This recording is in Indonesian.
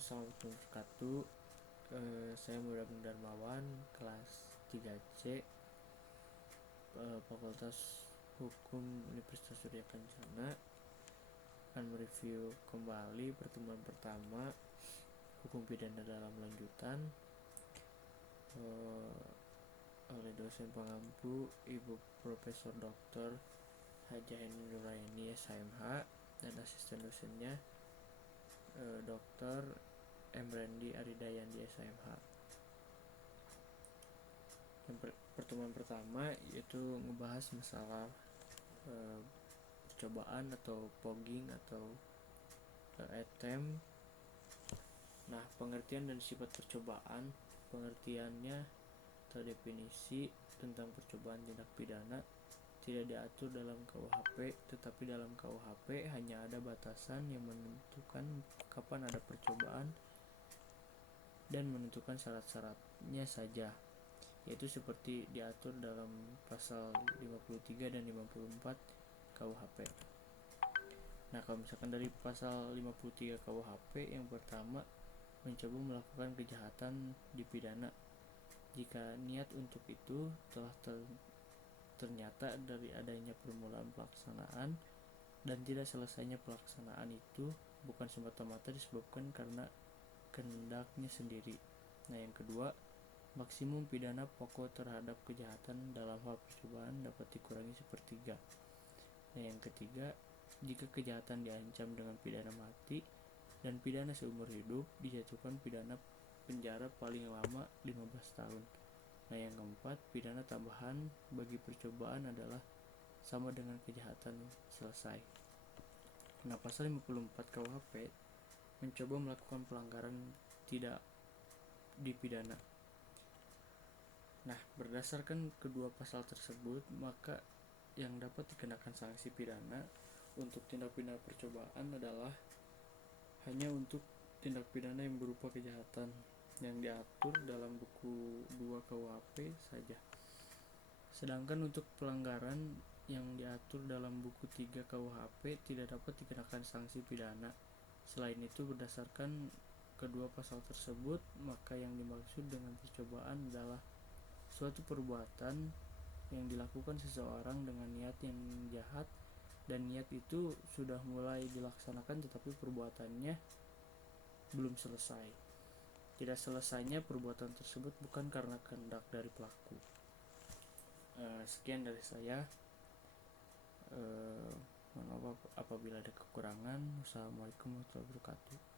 Assalamualaikum warahmatullahi wabarakatuh. Saya Muhammad Darmawan, kelas 3C, Fakultas Hukum Universitas Surya Kencana, akan mereview kembali pertemuan pertama hukum pidana dalam lanjutan oleh dosen pengampu Ibu Profesor Dr. Hajah Eni Nuraini SHMH dan asisten dosennya Dr. Emrendi Aridayandi SHMH. Pertemuan pertama yaitu ngebahas masalah percobaan atau fogging atau attempt. Nah, pengertian dan sifat percobaan, pengertiannya atau definisi tentang percobaan tindak pidana tidak diatur dalam KUHP, tetapi dalam KUHP hanya ada batasan yang menentukan kapan ada percobaan dan menentukan syarat-syaratnya saja, yaitu seperti diatur dalam pasal 53 dan 54 KUHP. Nah, kalau misalkan dari pasal 53 KUHP, yang pertama, mencoba melakukan kejahatan dipidana jika niat untuk itu telah ternyata dari adanya permulaan pelaksanaan dan tidak selesainya pelaksanaan itu bukan semata-mata disebabkan karena kehendaknya sendiri. Nah, yang kedua, maksimum pidana pokok terhadap kejahatan dalam hal percobaan dapat dikurangi sepertiga. Nah, yang ketiga, jika kejahatan diancam dengan pidana mati dan pidana seumur hidup, dijatuhkan pidana penjara paling lama 15 tahun. Nah, yang keempat, pidana tambahan bagi percobaan adalah sama dengan kejahatan selesai. Nah, pasal 54 KUHP mencoba melakukan pelanggaran tidak dipidana. Nah, berdasarkan kedua pasal tersebut, maka yang dapat dikenakan sanksi pidana untuk tindak pidana percobaan adalah hanya untuk tindak pidana yang berupa kejahatan yang diatur dalam buku 2 KUHP saja. Sedangkan untuk pelanggaran yang diatur dalam buku 3 KUHP tidak dapat dikenakan sanksi pidana. Selain itu, berdasarkan kedua pasal tersebut, maka yang dimaksud dengan percobaan adalah suatu perbuatan yang dilakukan seseorang dengan niat yang jahat dan niat itu sudah mulai dilaksanakan tetapi perbuatannya belum selesai. Tidak selesainya perbuatan tersebut bukan karena kehendak dari pelaku. Sekian dari saya. Mohon maaf apabila ada kekurangan. Wassalamualaikum warahmatullahi wabarakatuh.